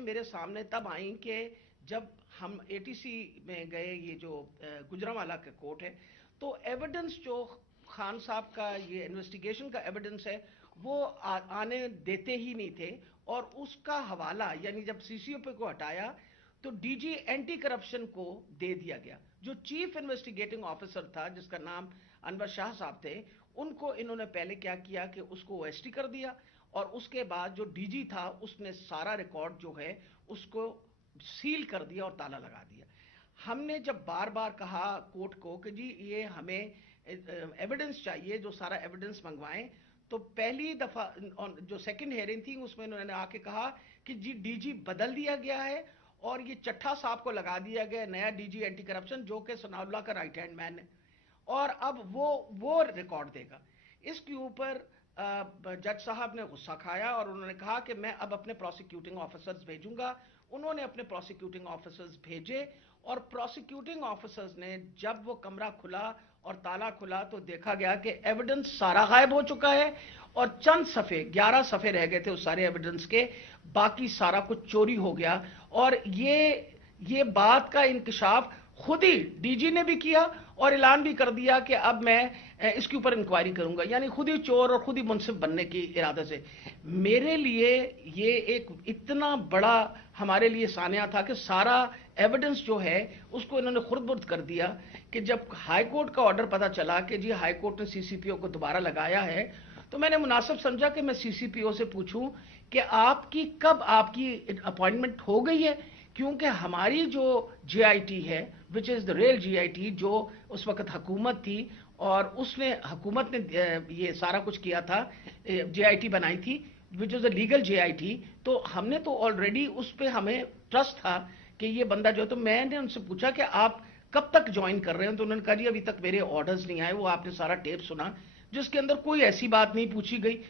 میرے سامنے تب آئیں کہ جب ہم اے ٹی سی میں گئے، یہ جو گجرانوالہ کا کورٹ ہے، تو ایویڈنس جو خان صاحب کا یہ انویسٹیگیشن کا ایویڈنس ہے وہ آنے دیتے ہی نہیں تھے، اور اس کا حوالہ یعنی جب سی سی او پی کو ہٹایا تو ڈی جی اینٹی کرپشن کو دے دیا گیا، جو چیف انویسٹیگیٹنگ آفیسر تھا جس کا نام انور شاہ صاحب تھے، ان کو انہوں نے پہلے کیا کیا کہ اس کو او ایس ٹی کر دیا، اور اس کے بعد جو ڈی جی تھا اس نے سارا ریکارڈ جو ہے اس کو سیل کر دیا اور تالا لگا دیا۔ ہم نے جب بار بار کہا کورٹ کو کہ جی یہ ہمیں ایویڈنس چاہیے، جو سارا ایویڈنس منگوائیں، تو پہلی دفعہ جو سیکنڈ ہیئرنگ تھی اس میں انہوں نے آ کے کہا کہ جی ڈی جی بدل دیا گیا ہے، اور یہ چٹھا صاحب کو لگا دیا گیا نیا ڈی جی اینٹی کرپشن، جو کہ ثناء اللہ کا رائٹ ہینڈ مین ہے، اور اب وہ ریکارڈ دے گا۔ اس کے اوپر جج صاحب نے غصہ کھایا اور انہوں نے کہا کہ میں اب اپنے پروسیکیوٹنگ آفیسرز بھیجوں گا۔ انہوں نے اپنے پروسیکیوٹنگ آفیسرز بھیجے، اور پروسیکیوٹنگ آفیسرز نے جب وہ کمرہ کھلا اور تالا کھلا تو دیکھا گیا کہ ایویڈنس سارا غائب ہو چکا ہے، اور چند صفحے 11 صفحے رہ گئے تھے اس سارے ایویڈنس کے، باقی سارا کچھ چوری ہو گیا۔ اور یہ بات کا انکشاف خود ہی ڈی جی نے بھی کیا اور اعلان بھی کر دیا کہ اب میں اس کے اوپر انکوائری کروں گا، یعنی خود ہی چور اور خود ہی منصف بننے کی ارادے سے۔ میرے لیے یہ ایک اتنا بڑا ہمارے لیے سانحہ تھا کہ سارا ایویڈنس جو ہے اس کو انہوں نے خرد برد کر دیا، کہ جب ہائی کورٹ کا آرڈر پتا چلا کہ جی ہائی کورٹ نے سی سی پی او کو دوبارہ لگایا ہے، تو میں نے مناسب سمجھا کہ میں سی سی پی او سے پوچھوں کہ کب آپ کی اپوائنٹمنٹ ہو گئی ہے، کیونکہ ہماری جو جے آئی ٹی ہے وچ از دا ریل جے آئی ٹی، جو اس وقت حکومت تھی اور حکومت نے یہ سارا کچھ کیا تھا، جے آئی ٹی بنائی تھی وچ از a legal J I T, تو ہم نے تو آلریڈی اس پہ ہمیں ٹرسٹ تھا کہ یہ بندہ جو، تو میں نے ان سے پوچھا کہ آپ کب تک جوائن کر رہے ہیں، تو انہوں نے کہا جی ابھی تک میرے آرڈرز نہیں آئے۔ وہ آپ نے سارا ٹیپ سنا جس کے اندر کوئی ایسی بات نہیں پوچھی گئی،